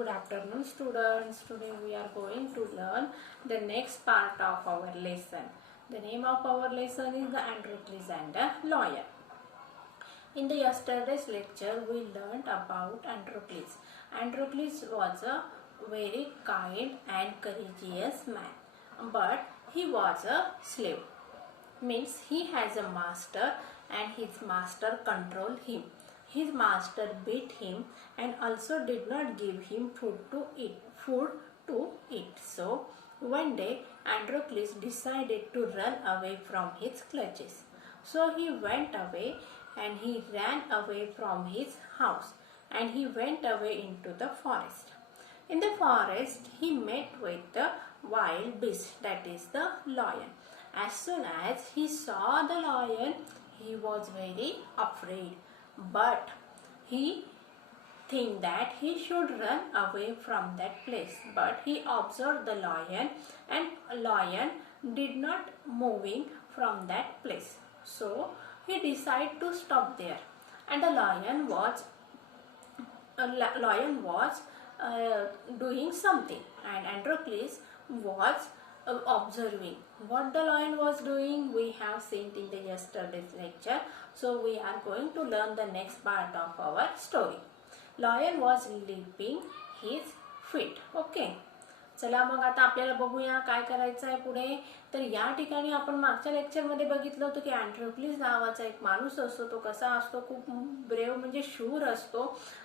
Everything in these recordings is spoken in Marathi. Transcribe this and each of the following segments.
Good afternoon, students. Today we are going to learn the next part of our lesson. The name of our lesson is the Androcles and the Lawyer. In the yesterday's lecture, we learned about Androcles. Androcles was a very kind and courageous man, but he was a slave. Means he has a master and his master controlled him. His master beat him and also did not give him food to eat. So one day Androcles decided to run away from his clutches. So he went away and he ran away from his house and he went away into the forest. In the forest he met with the wild beast, that is the lion. As soon as he saw the lion, he was very afraid, but he think that he should run away from that place. But he observed the lion, and lion did not moving from that place. So he decided to stop there, and the lion was doing something, and Androcles was observing what the lion was doing. We have seen in the yesterday's lecture, so we are going to learn the next part of our story. Lion was licking his feet. Okay, चला मग आता आपल्याला बघूया काय करायचं आहे पुढे. तर या ठिकाणी आपण मागच्या लेक्चर मध्ये बघितलं होतं की अँड्रोक्लिस नावाचा एक माणूस असतो. तो कसा असतो, खूप ब्रेव म्हणजे शूर असतो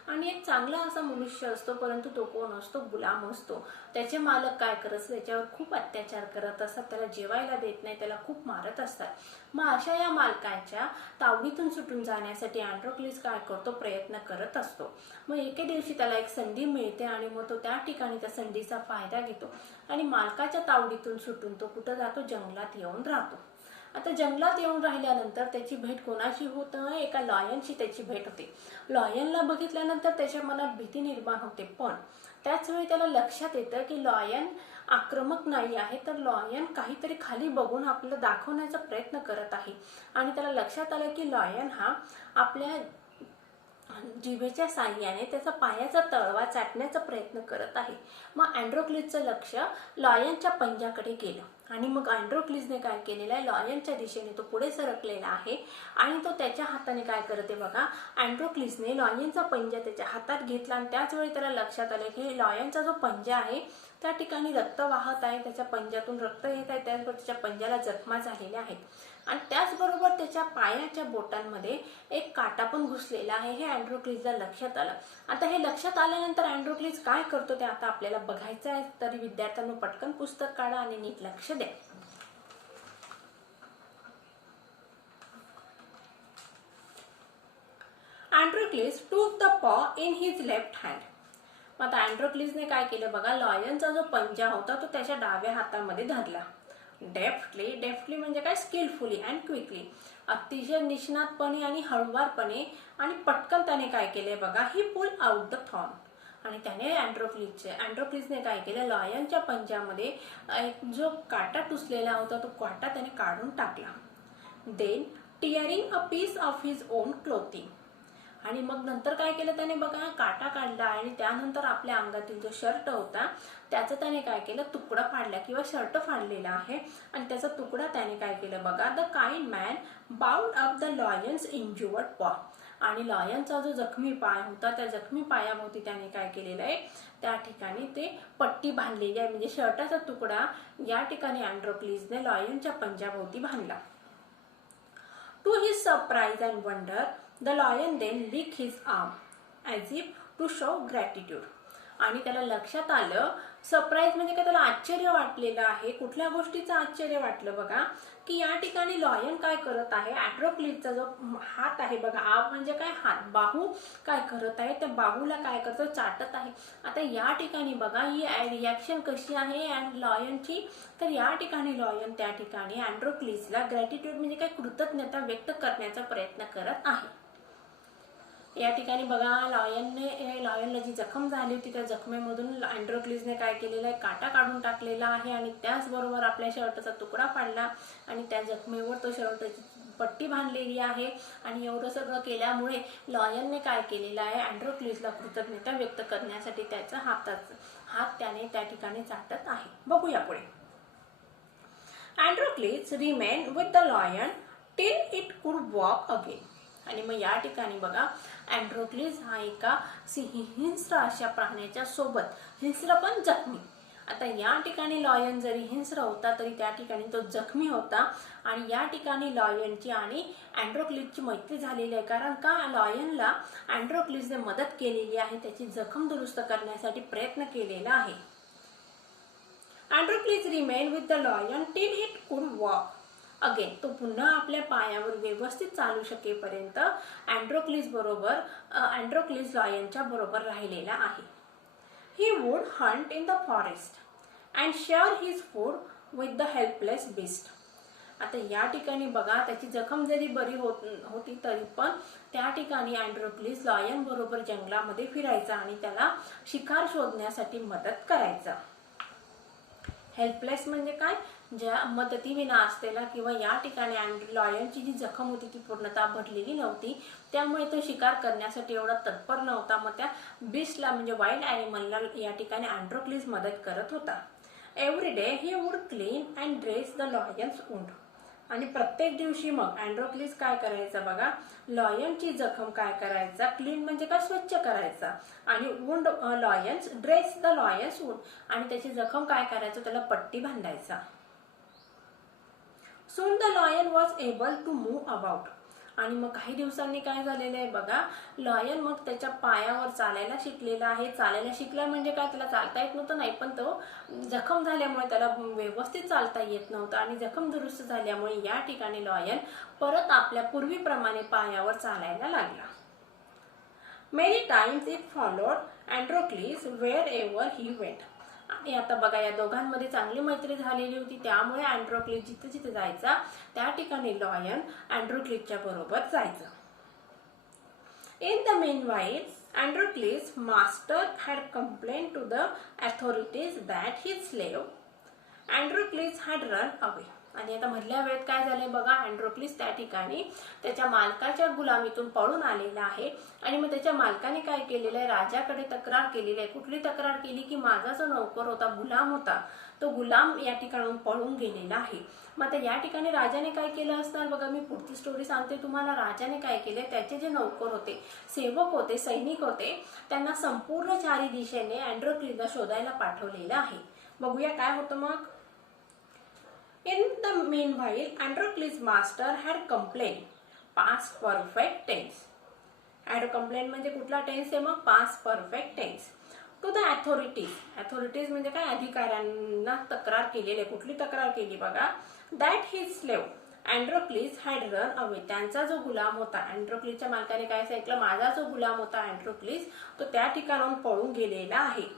आणि एक चांगला असा मनुष्य असतो, परंतु तो कोण असतो, गुलाम असतो. त्याचे मालक काय करत, त्याच्यावर खूप अत्याचार करत असतात, त्याला जेवायला देत नाही, त्याला खूप मारत असतात. मग अशा या मालकाच्या तावडीतून सुटून जाण्यासाठी अँड्रोक्लिस काय करतो, प्रयत्न करत असतो. मग एके दिवशी त्याला एक संधी मिळते आणि मग तो त्या ठिकाणी त्या संधीचा फायदा घेतो आणि मालकाच्या तावडीतून सुटून तो कुठं जातो, जंगलात येऊन राहतो. आता जंगलात येऊन राहिल्यानंतर त्याची भेट कोणाशी होतं, एका लॉयनशी त्याची भेट होते. लॉयनला बघितल्यानंतर त्याच्या मनात भीती निर्माण होते, पण त्याच वेळी त्याला लक्षात येतं की लॉयन आक्रमक नाही आहे, तर लॉयन काहीतरी खाली बघून आपल्याला दाखवण्याचा प्रयत्न करत आहे. आणि त्याला लक्षात आलं की लॉयन हा आपल्या जिभेच्या साहाय्याने त्याचा पायाचा तळवा चाटण्याचा प्रयत्न करत आहे. मग अँड्रोक्लिसचं लक्ष लॉयनच्या पंजाकडे गेलं आणि मग अँड्रोक्लिसने काय केलेलं आहे, लॉयनच्या दिशेने तो पुढे सरकलेला आहे आणि तो त्याच्या हाताने काय करते बघा, अँड्रोक्लिसने लॉयनचा पंजा त्याच्या हातात घेतला आणि त्याच वेळी त्याला लक्षात आलं की लॉयनचा जो पंजा आहे त्या ठिकाणी रक्त वाहत आहे, त्याच्या पंजातून रक्त येत आहे, त्याचबरोबर त्याच्या पंजाला जखमा झालेल्या आहेत आणि त्याचबरोबर त्याच्या पायाच्या बोटांमध्ये एक काटा पण घुसलेला आहे. हे अँड्रोक्लिसला लक्षात आलं. आता हे लक्षात आल्यानंतर अँड्रोक्लिस काय करतो ते आता आपल्याला बघायचं आहे. तरी विद्यार्थ्यांनो पटकन पुस्तक काढा आणि नीट लक्ष द्या. अँड्रोक्लिस took the paw in his left hand. आता अँड्रोक्लिसने काय केलं बघा, लॉयनचा जो पंजा होता तो त्याच्या डाव्या हातामध्ये धरला. डेफ्टली म्हणजे काय, स्किलफुली अँड क्विकली, अतिशय निष्णातपणे आणि हळूवारपणे आणि पटकन त्याने काय केले बघा, ही पुल आउट द थॉर्न. आणि त्याने अँड्रोक्लिसने काय केलं, लॉयनच्या पंजामध्ये एक जो काटा टुसलेला होता तो काटा त्याने काढून टाकला. Then tearing a piece of his own clothing. आणि मग नंतर काय केलं त्याने बघा, काटा काढला आणि त्यानंतर आपल्या अंगातील जो शर्ट होता त्याचा त्याने काय केलं, तुकडा फाडला किंवा शर्ट फाडलेला आहे आणि त्याचा तुकडा त्याने काय केलं बघा, the kind man bound up the Lions injured पॉ. आणि लॉयनचा जो जखमी पाय होता त्या जखमी पायाभोवती त्याने काय केलेलं आहे, त्या ठिकाणी ते पट्टी बांधलेली आहे, म्हणजे शर्टाचा तुकडा या ठिकाणी अँड्रोक्लिसने लॉयनच्या पंजाभोवती बांधला. To his surprise and wonder the lion then licked his arm as if to show gratitude. आणि त्याला लक्षात आलं, सरप्राईज म्हणजे काय, त्याला आश्चर्य वाटलेलं आहे. कुठल्या गोष्टीचं आश्चर्य वाटलं बघा, की या ठिकाणी लॉयन काय करत आहे, अँड्रोक्लिसचा जो हात आहे बघा, आर्म म्हणजे काय, हात, बाहू काय करत आहे, त्या बाहूला काय करतो, चाटत आहे. आता या ठिकाणी बघा ही रिॲक्शन कशी आहे लॉयनची, तर या ठिकाणी लॉयन त्या ठिकाणी अँड्रोक्लिसला ग्रॅटिट्यूड म्हणजे काय, कृतज्ञता व्यक्त करण्याचा प्रयत्न करत आहे. या ठिकाणी बघा लॉयनला जी जखम झाली होती त्या जखमेमधून अँड्रोक्लिसने काय केलेलं आहे, काटा काढून टाकलेला आहे आणि त्याचबरोबर आपल्या शर्टचा तुकडा फाडला आणि त्या जखमेवर तो शर्ट पट्टी बांधलेली आहे आणि एवढं सगळं केल्यामुळे लॉयनने काय केलेलं आहे, अँड्रोक्लिसला कृतज्ञता व्यक्त करण्यासाठी त्याचा हात त्याने त्या ठिकाणी चाटत आहे. बघूया पुढे. Androcles remain with the lion till it could walk again. आणि मग या ठिकाणी बघा, अँड्रोक्लिस हा एका हिंस्र अशा प्राण्याच्या सोबत, हिंस्र पण जखमी. आता या ठिकाणी लॉयन जरी हिंस्र होता तरी त्या ठिकाणी तो जखमी होता आणि या ठिकाणी लॉयनची आणि अँड्रोक्लिसची मैत्री झालेली आहे. कारण का, लॉयनला अँड्रोक्लिसने मदत केलेली आहे, त्याची जखम दुरुस्त करण्यासाठी प्रयत्न केलेला आहे. Androcles remain with the lion till it could walk again. तो पुन्हा आपल्या पायावर व्यवस्थित चालू शकेपर्यंत अँड्रोक्लिस लॉयनच्या बरोबर राहिलेला आहे. He would hunt in the forest and share his food with the helpless beast. आता या ठिकाणी बघा, त्याची जखम जरी बरी होती तरी पण त्या ठिकाणी अँड्रोक्लिस लॉयन बरोबर जंगलामध्ये फिरायचा आणि त्याला शिकार शोधण्यासाठी मदत करायचा. हेल्पलेस म्हणजे काय, ज्या मदतीविना असलेला किंवा या ठिकाणी लॉयनची जी जखम होती ती पूर्णतः भरलेली नव्हती, त्यामुळे तो शिकार करण्यासाठी एवढा तत्पर नव्हता. मग त्या बिस्टला म्हणजे वाईल्ड ॲनिमलला या ठिकाणी अँड्रोक्लिस मदत करत होता. Every day he would clean and dress the Lions wound. आणि प्रत्येक दिवशी मग अँड्रोक्लिस काय करायचा बघा, लॉयनची जखम काय करायचा, क्लीन म्हणजे काय, स्वच्छ करायचा. आणि wound Lions, dress the Lions wound, आणि त्याची जखम काय करायचं, त्याला पट्टी बांधायचा. Soon the lion was able to move about. आणि मग काही दिवसांनी काय झालेलं आहे बघा, लॉयन मग त्याच्या पायावर चालायला शिकलेला आहे. चालायला शिकला म्हणजे काय, त्याला चालता येत नव्हतं नाही, पण तो जखम झाल्यामुळे त्याला व्यवस्थित चालता येत नव्हतं आणि जखम दुरुस्त झाल्यामुळे या ठिकाणी लॉयन परत आपल्या पूर्वीप्रमाणे पायावर चालायला लागला. Many times it followed Androcles wherever he went. आणि आता बघा, या दोघांमध्ये चांगली मैत्री झालेली होती, त्यामुळे अँड्रोक्लिस जिथे जिथे जायचा त्या ठिकाणी लॉयन अँड्रोक्लिसच्या बरोबर जायचा. In the meanwhile Androcles master had complain to the authorities that his slave Androcles had run away. आणि आता मधल्या वेळेत काय झालंय बघा, अँड्रोक्लिस त्या ठिकाणी त्याच्या मालकाच्या गुलामीतून पळून आलेला आहे आणि मग त्याच्या मालकाने काय केलेलं आहे, राजाकडे तक्रार केलेली आहे. कुठली तक्रार केली की माझा जो नौकर होता, गुलाम होता, तो गुलाम या ठिकाणून पळून गेलेला आहे. मग आता या ठिकाणी राजाने काय केलं असणार बघा, मी पुढची स्टोरी सांगते तुम्हाला. राजाने काय केले, त्याचे जे नौकर होते, सेवक होते, सैनिक होते, त्यांना संपूर्ण चारी दिशेने अँड्रोक्लिसला शोधायला पाठवलेलं आहे. बघूया काय होतं मग. In the meanwhile, Androcles' master had complained, past perfect tense. Had complained म्हणजे कुठला टेन्स आहे मग, past perfect tense. To the authorities. Authorities म्हणजे काय, अधिकाऱ्यांना तक्रार केलेली. कुठली तक्रार केली बघा, that his slave Androcles had run away. त्यांचा जो गुलाम होता, अँड्रोक्लिसच्या मालकाने काय सांगितलं, माझा जो गुलाम होता अँड्रोक्लिस, तो त्या ठिकाणाहून पळून गेलेला आहे.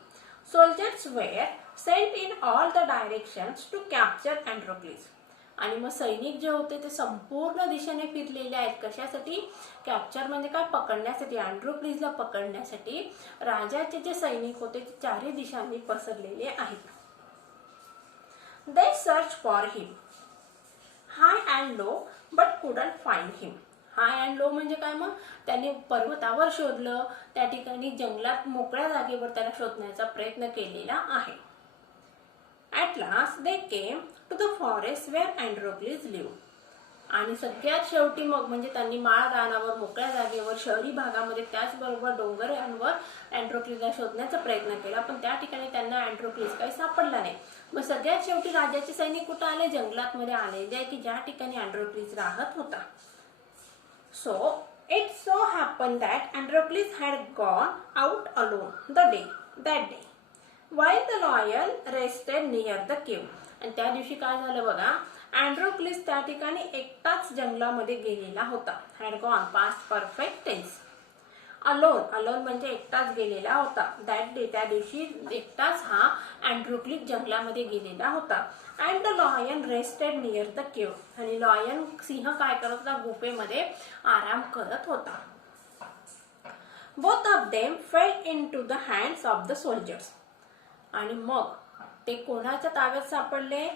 Soldiers were sent in all the directions to capture Androcles. आणि मग सैनिक जे होते ते संपूर्ण दिशेने फिरलेले आहेत. कशासाठी, कॅप्चर म्हणजे काय, पकडण्यासाठी, अँड्रोक्लिसला पकडण्यासाठी राजाचे जे सैनिक होते ते चारही दिशांनी पसरलेले आहेत. They searched for him high and low but couldn't find him. High and low म्हणजे काय, मग त्यांनी पर्वतावर शोधलं, त्या ठिकाणी जंगलात मोकळ्या जागेवर त्याला शोधण्याचा प्रयत्न केलेला आहे. At last they came to the forest where Androcles lived. आणि सगळ्यात शेवटी मग म्हणजे त्यांनी माळ रानावर, मोकळ्या जागेवर, शहरी भागामध्ये, त्याचबरोबर डोंगरांवर अँड्रोक्लिसला शोधण्याचा प्रयत्न केला, पण त्या ठिकाणी त्यांना अँड्रोक्लिस काही सापडला नाही. मग सगळ्यात शेवटी राजाचे सैनिक कुठं आले, जंगलात मध्ये आले, की ज्या ठिकाणी अँड्रोक्लिस राहत होता. So it so happened that Androcles had gone out alone that day while the lion rested near the cave. आणि त्या दिवशी काय झालं बघा, अँड्रोक्लिस त्या ठिकाणी एकटाच जंगलामध्ये गेलेला होता. had gone, past perfect tense. Alone म्हणजे एकटाच गेलेला होता. दॅट डे, त्या दिवशी एकटाच हा अँड्रोक्लिस जंगलामध्ये गेलेला होता. And the lion rested near the cave. आणि लॉयन, सिंह काय करत होता, गुफेमध्ये आराम करत होता. Both of them fail into the hands of the soldiers. आणि मग ते कोणाच्या ताब्यात सापडले,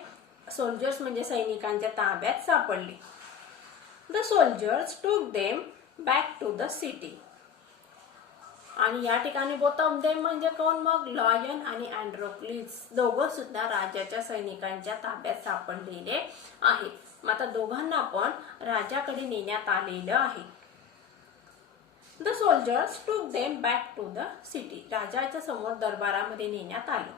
सोल्जर्स म्हणजे सैनिकांच्या ताब्यात सापडले. The soldiers took them back to the city. आणि या ठिकाणी बोथ ऑफ देम म्हणजे कोण मग लॉयन आणि अँड्रोक्लिस दोघं सुद्धा राजाच्या सैनिकांच्या ताब्यात सापडलेले आहे. मग आता दोघांना पण राजाकडे नेण्यात आलेलं आहे. The soldiers took them back to the city. राजाच्या समोर दरबारामध्ये नेण्यात आलं.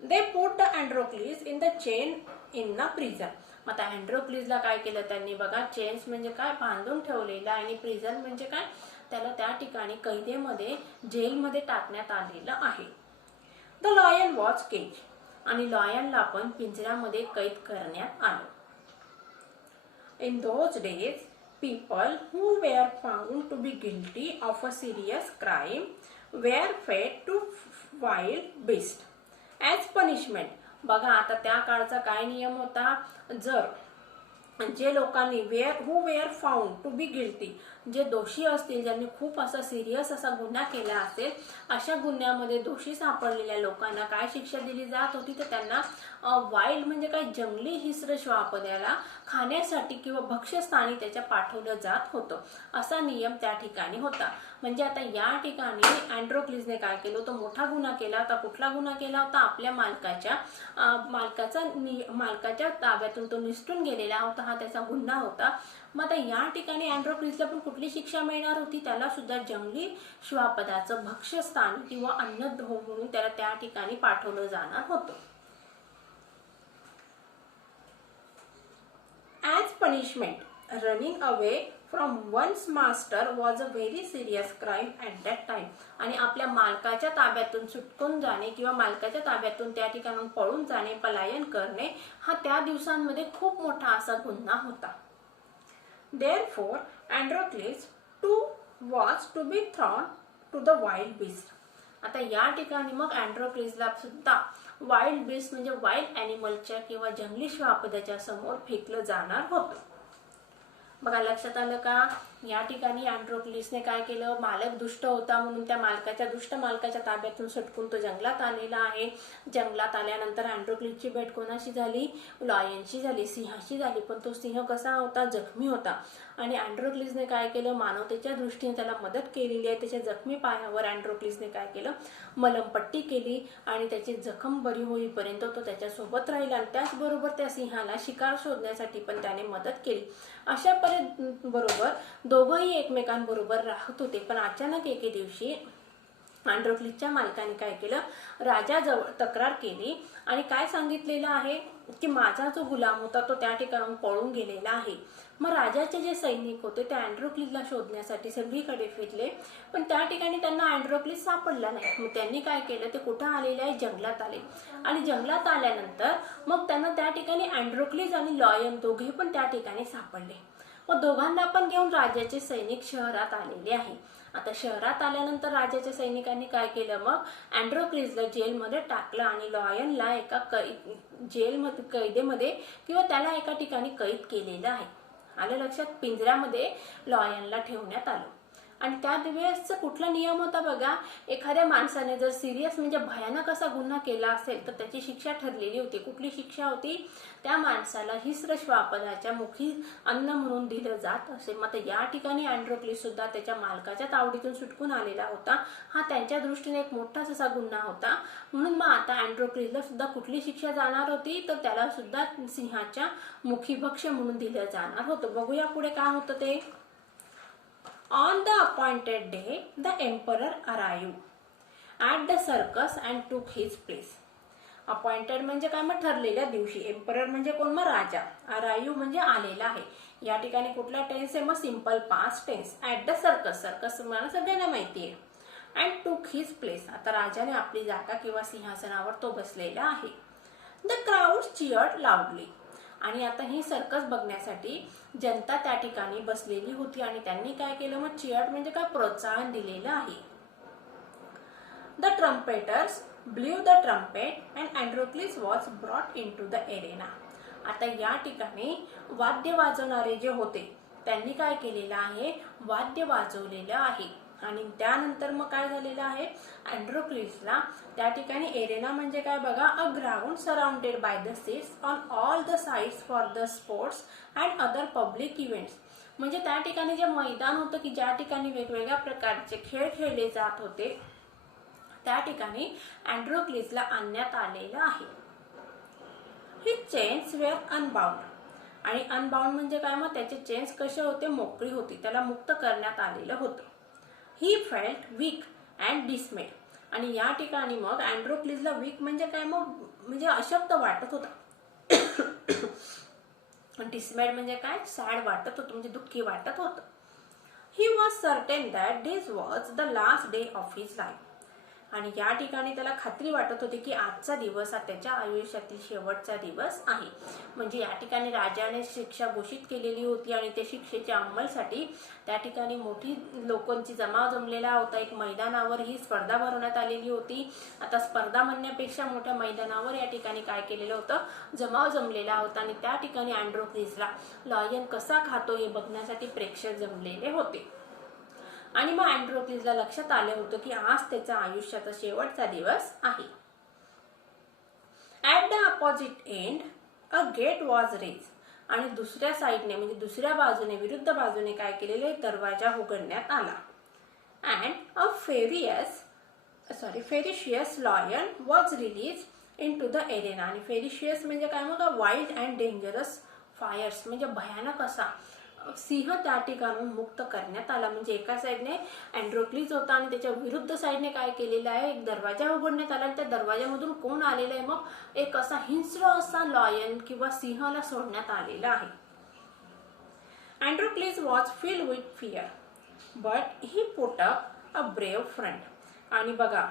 They put the Androcles in the chain in the prison. आता अँड्रोक्लिसला काय केलं त्यांनी बघा, चेन्स म्हणजे काय बांधून ठेवलेलं आणि प्रिझन म्हणजे काय त्याला त्या ठिकाणी कैदेमध्ये जेलमध्ये टाकण्यात आलेलं आहे. The lion was cage. आणि लॉयनला पण पिंजऱ्यामध्ये कैद करण्यात आलं. In those days people who were found to be guilty of a serious crime were fed to wild beasts as punishment. बघा आता त्या काळचा काय नियम होता, जर जे लोकांनी who were found to be guilty, जे दोषी असतील, ज्यांनी खूप असा सिरियस असा गुन्हा केला असेल, अशा गुन्ह्यामध्ये दोषी सापडलेल्या लोकांना काय शिक्षा दिली जात होती, तर त्यांना वाईल्ड म्हणजे काय जंगली हिस्र श्वापद्याला खाण्यासाठी किंवा भक्ष्यस्थानी त्याच्या पाठवलं जात होतं. असा नियम त्या ठिकाणी होता. म्हणजे आता या ठिकाणी अँड्रोक्लिसने काय केलं, तो मोठा गुन्हा केला होता. कुठला गुन्हा केला होता, आपल्या मालकाच्या ताब्यातून तो निसटून गेलेला होता, हा त्याचा गुन्हा होता. मग आता या ठिकाणी अँड्रोक्लिसला पण कुठली शिक्षा मिळणार होती, त्याला सुद्धा जंगली श्वापदाचं भक्ष्यस्थान किंवा अन्नद्रव्य म्हणून त्याला त्या ठिकाणी पाठवलं जाणार होतं. As punishment, running away from one's master was a very serious crime at that time. आणि आपल्या मालकाच्या ताब्यातून सुटकून जाणे किंवा मालकाच्या ताब्यातून त्या ठिकाणून पळून जाणे, पलायन करणे हा त्या दिवसांमध्ये खूप मोठा असा गुन्हा होता. Therefore, Androcles too was to be thrown to the wild beast. आता या ठिकाणी मग अँड्रोक्लिसला सुद्धा वाईल्ड बीस्ट म्हणजे वाईल्ड ॲनिमलच्या किंवा जंगली श्वापदाच्या समोर फेकलं जाणार होतं. बघा लक्षात आलं का, या ठिकाणी अँड्रोक्लिसने काय केलं, मालक दुष्ट होता म्हणून त्या दुष्ट मालकाच्या ताब्यातून सुटकून तो जंगलात आलेला आहे. जंगलात आल्यानंतर अँड्रोक्लिसची भेट कोणाशी झाली, लॉयनशी झाली, सिंहाशी झाली. पण तो सिंह कसा होता, जखमी होता. आणि अँड्रोक्लिसने काय केलं, मानवतेच्या दृष्टीने त्याला मदत केलेली आहे. त्याच्या जखमी पायावर अँड्रोक्लिसने काय केलं, मलमपट्टी केली आणि त्याची जखम बरी होईपर्यंत तो त्याच्यासोबत राहिला. आणि त्याचबरोबर त्या सिंहाला शिकार शोधण्यासाठी पण त्याने मदत केली. अशा बरोबर दोघंही एकमेकांबरोबर राहत होते. पण अचानक एके दिवशी अँड्रोक्लिसच्या मालकाने काय केलं, राजाजवळ तक्रार केली आणि काय सांगितलेलं आहे की माझा जो गुलाम होता तो त्या ठिकाणाहून पळून गेलेला आहे. मग राजाचे जे सैनिक होते ते अँड्रोक्लिसला शोधण्यासाठी सगळीकडे फिरले, पण त्या ठिकाणी त्यांना अँड्रोक्लिस सापडला नाही. मग त्यांनी काय केलं, ते कुठं आलेले आहे, जंगलात आले. आणि जंगलात आल्यानंतर मग त्यांना त्या ठिकाणी अँड्रोक्लिस आणि लॉयन दोघे पण त्या ठिकाणी सापडले. मग दोघांना पण घेऊन राजाचे सैनिक शहरात आलेले आहे. आता शहरात आल्यानंतर राजाच्या सैनिकांनी काय केलं, मग अँड्रोक्लिसला जेलमध्ये टाकलं आणि लॉयनला एका कैदेमध्ये किंवा त्याला एका ठिकाणी कैद केलेलं आहे. आलं लक्षात, पिंजऱ्यामध्ये लॉयनला ठेवण्यात आलं. आणि त्या वेळेसचा कुठला नियम होता बघा, एखाद्या माणसाने जर सिरियस म्हणजे भयानक असा गुन्हा केला असेल तर त्याची शिक्षा ठरलेली होती. कुठली शिक्षा होती, त्या माणसाला हिस्र श्वापदाच्या मुखी अन्न म्हणून दिलं जात असे. मग या ठिकाणी अँड्रोक्लिस सुद्धा त्याच्या मालकाच्या तावडीतून सुटकून आलेला होता. हा त्यांच्या दृष्टीने एक मोठाच असा गुन्हा होता. म्हणून मग आता अँड्रोक्लिसला सुद्धा कुठली शिक्षा जाणार होती, तर त्याला सुद्धा सिंहाच्या मुखी भक्ष्य म्हणून दिलं जाणार होतं. बघूया पुढे काय होतं ते. On the appointed day, the emperor arrived at the circus and took his place. Appointed म्हणजे काय, मग ठरलेल्या दिवशी. एम्परर म्हणजे कोण, मग राजा. अरायू म्हणजे आलेला आहे. या ठिकाणी कुठला टेन्स आहे, मग simple past tense. At the circus, circus मला सगळ्यांना माहिती आहे. अँड टूक हिज प्लेस, आता राजाने आपली जागा किंवा सिंहासनावर तो बसलेला आहे. The crowd cheered loudly. आणि आता ही सर्कस बघण्यासाठी जनता त्या ठिकाणी बसलेली होती आणि त्यांनी काय केलं, मग चिअर्ड म्हणजे काय, प्रोत्साहन दिलेलं आहे. The trumpeters blew the trumpet and Androcles was brought in to the arena. आता या ठिकाणी वाद्य वाजवणारे जे होते त्यांनी काय केलेलं आहे, वाद्य वाजवलेलं आहे. आणि त्यानंतर मग काय झालेलं आहे, अँड्रोक्लिसला त्या ठिकाणी एरेना म्हणजे काय बघा, a ground surrounded by the seats on all the sides for the sports and other public events. म्हणजे त्या ठिकाणी जे मैदान होतं की ज्या ठिकाणी वेगवेगळ्या प्रकारचे खेळ खेळले जात होते त्या ठिकाणी अँड्रोक्लिसला आणण्यात आलेलं आहे. ही चेन्स वेअर अनबाउंड. आणि अनबाउंड म्हणजे काय, मग त्याचे चेन्स कसे होते, मोकळी होती, त्याला मुक्त करण्यात आलेलं होतं. He felt weak and dismayed. आणि या ठिकाणी मग अँड्रोक्लिसला वीक म्हणजे काय, मग म्हणजे अशक्त वाटत होता. डिसमेड म्हणजे काय, सॅड वाटत होतं, म्हणजे दुःखी वाटत होतं. He was certain that this was the last day of his life. आणि या ठिकाणी त्याला खात्री वाटत होती की आजचा दिवस हा त्याच्या आयुष्यातील शेवटचा दिवस आहे. म्हणजे या ठिकाणी राजाने शिक्षा घोषित केलेली होती आणि त्या शिक्षेच्या अंमलसाठी त्या ठिकाणी मोठी लोकांची जमाव जमलेला होता. एक मैदानावर ही स्पर्धा भरवण्यात आलेली होती. आता स्पर्धा म्हणण्यापेक्षा मोठ्या मैदानावर या ठिकाणी काय केलेलं होतं, जमाव जमलेला होता आणि त्या ठिकाणी अँड्रोक्लिसला लॉयन कसा खातो हे बघण्यासाठी प्रेक्षक जमलेले होते. आणि मग अँड्रोक्लिसला लक्षात आले होतं की आज त्याच्या आयुष्याचा शेवटचा दिवस आहे. At the opposite end a gate was raised. आणि दुसऱ्या साईडने म्हणजे दुसऱ्या बाजूने, विरुद्ध बाजूने काय केलेले, दरवाजा उघडण्यात आला. And a ferocious lion was released in to the arena. आणि फेरिशियस म्हणजे काय, मग वाईल्ड अँड डेंजरस फायर्स म्हणजे भयानक असा सिंह त्या ठिकाणून मुक्त करण्यात आला. म्हणजे एका साईडने अँड्रोक्लिस होता आणि त्याच्या विरुद्ध साईडने काय केलेलं आहे, एक दरवाजा उघडण्यात आला. त्या दरवाजामधून कोण आलेलं आहे, मग एक असा हिंस्र असा लॉयन किंवा सिंहाला सोडण्यात आलेला आहे. Androcles was filled with fear but he put up a brave front. आणि बघा,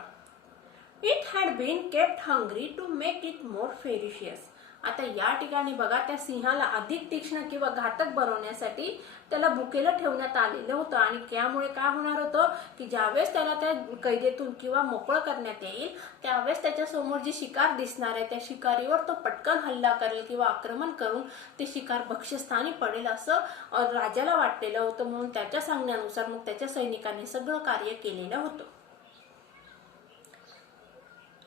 it had been kept hungry to make it more ferocious. आता या ठिकाणी बघा, त्या सिंहाला अधिक तीक्ष्ण किंवा घातक बनवण्यासाठी त्याला भुकेलं ठेवण्यात आलेलं होतं. आणि त्यामुळे काय होणार होतं की ज्यावेळेस त्याला त्या कैदेतून किंवा मोकळं करण्यात येईल त्यावेळेस त्याच्यासमोर जी शिकार दिसणार आहे त्या शिकारीवर तो पटकन हल्ला करेल किंवा आक्रमण करून ते शिकार भक्ष्यस्थानी पडेल असं राजाला वाटलेलं होतं. म्हणून त्याच्या सांगण्यानुसार मग त्याच्या सैनिकांनी सगळं कार्य केलेलं होतं.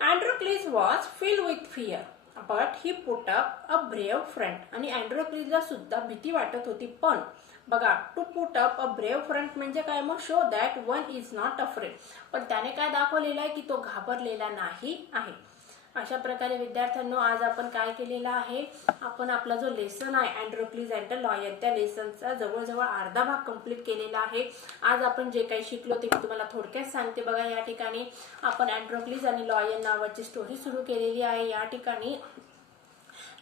Androcles was filled with fear but he put up a brave front. आणि अँड्रोक्लिसला सुद्धा भीती वाटत होती, पण बघा, to put up a brave front म्हणजे काय, मग show that one is not afraid. पण त्याने काय दाखवलेलं आहे की तो घाबरलेला नाही आहे. अशा प्रकारे विद्यार्थ्यांनो आज आपण काय केलेलं आहे, आपण आपला जो लेसन आहे अँड्रोक्लिस अँड द लॉयन त्या लेसनचा जवळजवळ अर्धा भाग कंप्लीट केलेला आहे. आज आपण जे काही शिकलो ते मी तुम्हाला थोडक्यात सांगते. बघा, या ठिकाणी आपण अँड्रोक्लिस आणि लॉयन नावाची स्टोरी सुरू केलेली आहे. या ठिकाणी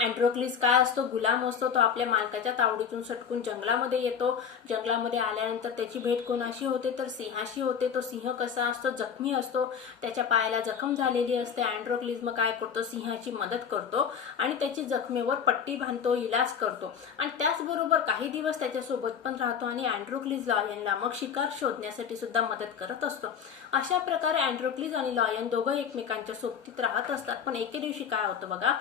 अँड्रोक्लिस काय असतो, गुलाम असतो. तो आपल्या मालकाच्या तावडीतून सटकून जंगलामध्ये येतो. जंगलामध्ये आल्यानंतर त्याची भेट कोणाशी होते, तर सिंहाशी होते. तो सिंह कसा असतो, जखमी असतो, त्याच्या पायाला जखम झालेली असते. अँड्रोक्लिस मग काय करतो, सिंहाची मदत करतो आणि त्याची जखमेवर पट्टी बांधतो, इलाज करतो. आणि त्याचबरोबर काही दिवस त्याच्यासोबत पण राहतो आणि अँड्रोक्लिस लॉयनला मग शिकार शोधण्यासाठी सुद्धा मदत करत असतो. अशा प्रकारे अँड्रोक्लिस आणि लॉयन दोघं एकमेकांच्या सोबतीत राहत असतात. पण एके दिवशी काय होतं बघा,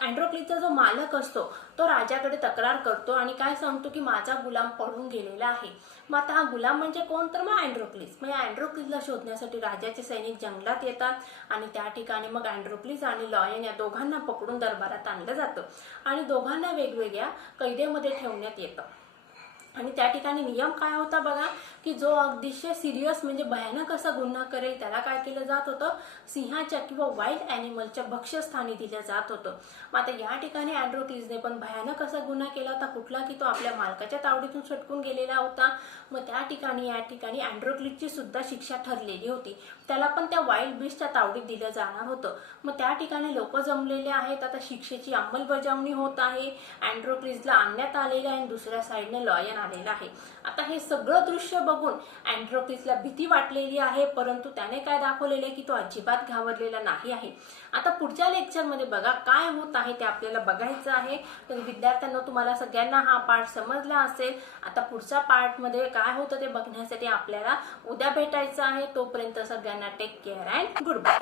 अँड्रोक्लिसचा जो मालक असतो तो राजाकडे तक्रार करतो आणि काय सांगतो की माझा गुलाम पळून गेलेला आहे. मग आता हा गुलाम म्हणजे कोण, तर मग अँड्रोक्लिस. मग अँड्रोक्लिसला शोधण्यासाठी राजाचे सैनिक जंगलात येतात आणि त्या ठिकाणी मग अँड्रोक्लिस आणि लॉयन या दोघांना पकडून दरबारात आणलं जातं आणि दोघांना वेगवेगळ्या कैदेमध्ये ठेवण्यात येतं. आणि त्या ठिकाणी नियम काय होता बघा, की जो अतिशय सिरियस म्हणजे भयानक असा गुन्हा करेल त्याला काय केलं जात होतं, सिंहाच्या किंवा वाईल्ड ॲनिमलच्या भक्ष्यस्थानी दिलं जात होतं. मग आता या ठिकाणी अँड्रोक्लिसने पण भयानक असा गुन्हा केला होता. कुठला, की तो आपल्या मालकाच्या तावडीतून सटकून गेलेला होता. मग त्या ठिकाणी या ठिकाणी अँड्रोक्लिसची सुद्धा शिक्षा ठरलेली होती. त्याला पण त्या वाईल्ड बीस्टच्या तावडीत दिलं जाणार होतं. मग त्या ठिकाणी लोक जमलेले आहेत. आता शिक्षेची अंमलबजावणी होत आहे. अँड्रोक्लिसला आणण्यात आलेलं आहे आणि दुसऱ्या साईडने लॉयन आलेला आहे. आता हे सगळं दृश्य बघून अँड्रोक्लिसला भीती वाटलेली आहे, परंतु त्याने काय दाखवलेले की तो अजिबात घाबरलेला नाही आहे. आता पुढच्या लेक्चरमध्ये बघा काय होत आहे ते आपल्याला बघायचं आहे. तर विद्यार्थ्यांना तुम्हाला सगळ्यांना हा पार्ट समजला असेल. आता पुढच्या पार्टमध्ये काय होतं ते बघण्यासाठी आपल्याला उद्या भेटायचं आहे. तोपर्यंत सगळ्यांना take care and good bye.